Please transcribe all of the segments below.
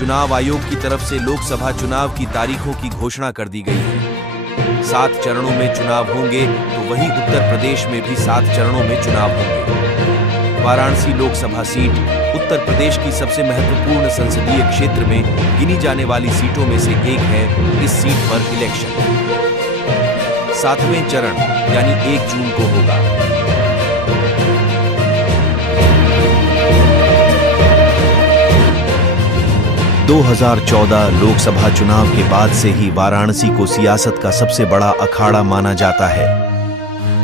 चुनाव आयोग की तरफ से लोकसभा चुनाव की तारीखों की घोषणा कर दी गई है। 7 चरणों में चुनाव होंगे, तो वहीं उत्तर प्रदेश में भी 7 चरणों में चुनाव होंगे। वाराणसी लोकसभा सीट उत्तर प्रदेश की सबसे महत्वपूर्ण संसदीय क्षेत्र में गिनी जाने वाली सीटों में से एक है। इस सीट पर इलेक्शन 7वें चरण यानी 1 जून को होगा। दो 2014 लोकसभा चुनाव के बाद से ही वाराणसी को सियासत का सबसे बड़ा अखाड़ा माना जाता है।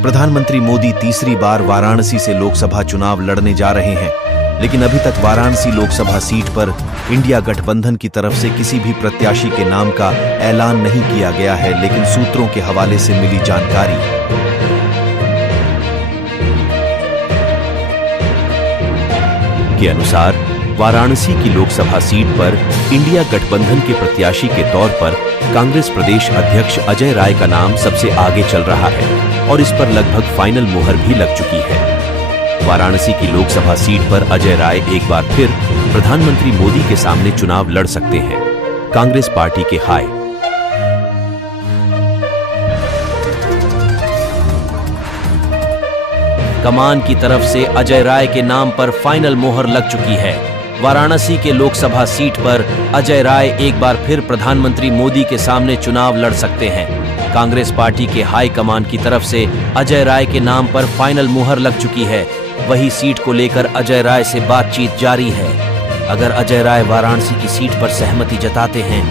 प्रधानमंत्री मोदी तीसरी बार वाराणसी से लोकसभा चुनाव लड़ने जा रहे हैं, लेकिन अभी तक वाराणसी लोकसभा सीट पर इंडिया गठबंधन की तरफ से किसी भी प्रत्याशी के नाम का ऐलान नहीं किया गया है। लेकिन सूत्रों के हवाले से मिली जानकारी के अनुसार वाराणसी की लोकसभा सीट पर इंडिया गठबंधन के प्रत्याशी के तौर पर कांग्रेस प्रदेश अध्यक्ष अजय राय का नाम सबसे आगे चल रहा है और इस पर लगभग फाइनल मुहर भी लग चुकी है। वाराणसी की लोकसभा सीट पर अजय राय एक बार फिर प्रधानमंत्री मोदी के सामने चुनाव लड़ सकते हैं। कांग्रेस पार्टी के हाई कमान की तरफ से अजय राय के नाम पर फाइनल मोहर लग चुकी है। वाराणसी के लोकसभा सीट पर अजय राय एक बार फिर प्रधानमंत्री मोदी के सामने चुनाव लड़ सकते हैं। कांग्रेस पार्टी के हाई कमान की तरफ से अजय राय के नाम पर फाइनल मुहर लग चुकी है। वही सीट को लेकर अजय राय से बातचीत जारी है। अगर अजय राय वाराणसी की सीट पर सहमति जताते हैं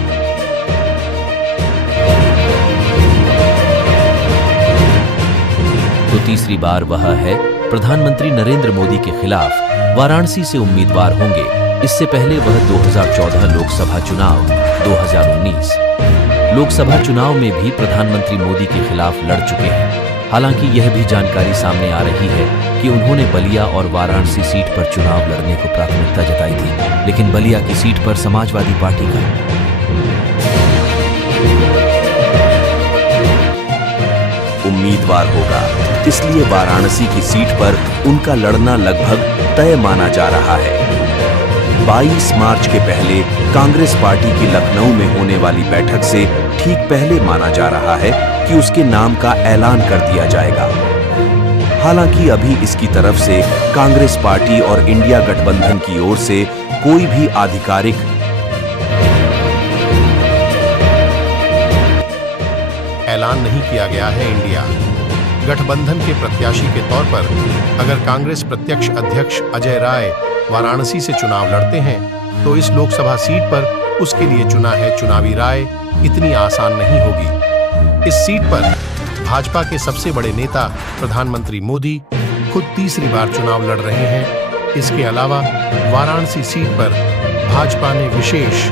तो तीसरी बार वह है प्रधानमंत्री नरेंद्र मोदी के खिलाफ वाराणसी से उम्मीदवार होंगे। इससे पहले वह 2014 लोकसभा चुनाव, 2019 लोकसभा चुनाव में भी प्रधानमंत्री मोदी के खिलाफ लड़ चुके हैं। हालांकि यह भी जानकारी सामने आ रही है कि उन्होंने बलिया और वाराणसी सीट पर चुनाव लड़ने को प्राथमिकता जताई थी, लेकिन बलिया की सीट पर समाजवादी पार्टी का उम्मीदवार होगा, इसलिए वाराणसी की सीट पर उनका लड़ना लगभग तय माना जा रहा है। 22 मार्च के पहले कांग्रेस पार्टी की लखनऊ में होने वाली बैठक से ठीक पहले माना जा रहा है कि उसके नाम का ऐलान कर दिया जाएगा। हालांकि अभी इसकी तरफ से कांग्रेस पार्टी और इंडिया गठबंधन की ओर से कोई भी आधिकारिक ऐलान नहीं किया गया है। इंडिया गठबंधन के प्रत्याशी के तौर पर अगर कांग्रेस प्रत्यक्ष अध्यक्ष अजय राय वाराणसी से चुनाव लड़ते हैं तो इस लोकसभा सीट पर उसके लिए चुना है चुनावी राय इतनी आसान नहीं होगी। इस सीट पर भाजपा के सबसे बड़े नेता प्रधानमंत्री मोदी खुद तीसरी बार चुनाव लड़ रहे हैं। इसके अलावा वाराणसी सीट पर भाजपा ने विशेष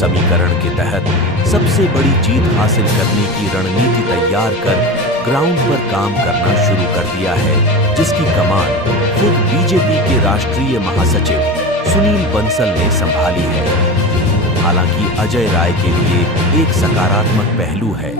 समीकरण के तहत सबसे बड़ी जीत हासिल करने की रणनीति तैयार कर ग्राउंड पर काम करना शुरू कर दिया है, जिसकी कमान खुद बीजेपी के राष्ट्रीय महासचिव सुनील बंसल ने संभाली है। हालांकि अजय राय के लिए एक सकारात्मक पहलू है।